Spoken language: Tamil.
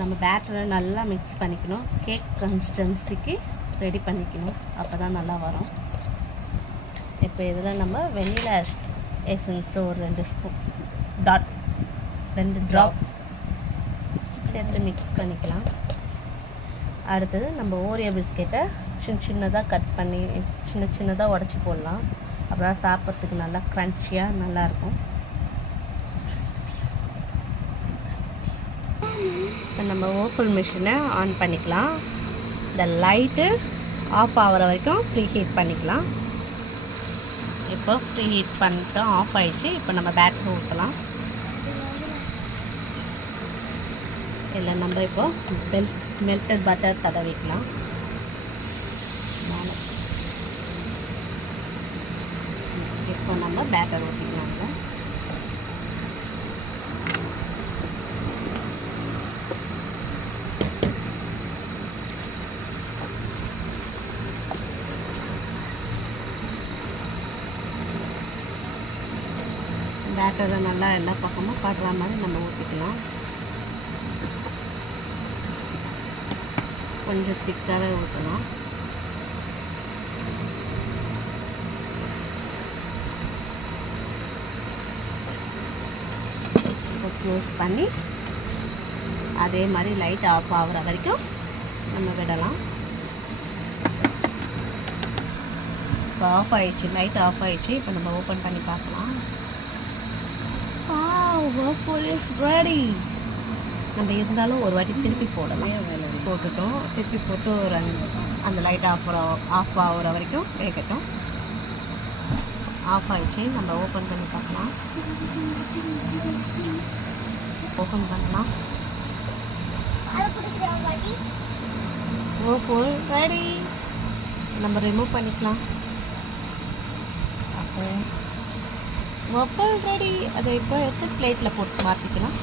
நம்ம பேட்டரை நல்லா மிக்ஸ் பண்ணிக்கணும். கேக் கன்சிஸ்டன்சிக்கு ரெடி பண்ணிக்கணும். அப்போ தான் நல்லா வரும். இப்போ இதில் நம்ம வெண்ணிலா எசன்ஸ் ஒரு 2 ட்ராப் சேர்த்து மிக்ஸ் பண்ணிக்கலாம். அடுத்தது நம்ம ஓரியோ பிஸ்கெட்டை சின்னதாக கட் பண்ணி சின்னதாக உடச்சி போடலாம். அப்போ தான் சாப்பிட்றதுக்கு நல்லா க்ரன்ச்சியாக நல்லாயிருக்கும். இப்போ நம்ம ஓஃபல் மிஷினை ஆன் பண்ணிக்கலாம். இந்த லைட்டு ஆஃப் ஆகிற வரைக்கும் ஃப்ரீ ஹீட் பண்ணிக்கலாம். இப்போ ஃப்ரீ ஹீட் பண்ணிட்டு ஆஃப் ஆகிடுச்சு. இப்போ நம்ம பேட்டரி ஊற்றலாம். இல்லை நம்ம இப்போ மெல்டட் பட்டர் தடவிக்கலாம். இப்போ நம்ம பேட்டர் ஊற்றிக்கலாம். பேட்டரை நல்லா எல்லா பக்கமும் படுற மாதிரி நம்ம ஊற்றிக்கலாம். கொஞ்சம் திக்காகவே ஊற்றலாம். இப்போ க்ளோஸ் பண்ணி அதே மாதிரி லைட் ஆஃப் ஆகிற வரைக்கும் நம்ம விடலாம். இப்போ ஆஃப் ஆகிடுச்சு, லைட் ஆஃப் ஆகிடுச்சு. இப்போ நம்ம ஓப்பன் பண்ணி பார்க்கலாம். waffle is ready. நம்ம இருந்தாலும் ஒரு வாட்டி திருப்பி போடலாம். போட்டுட்டோம், திருப்பி போட்டு ஒரு அந்த லைட் ஆஃப் ஆகிற வரைக்கும் வேகட்டும். ஆஃப் ஆகிடுச்சு. நம்ம ஓப்பன் பண்ணி பார்க்கலாம். ஓப்பன் பண்ணலாம். waffle ready. நம்ம ரிமூவ் பண்ணிக்கலாம். அப்போ waffle ready. அதை இப்போ எடுத்து பிளேட்டில் போட்டு மாற்றிக்கலாம்.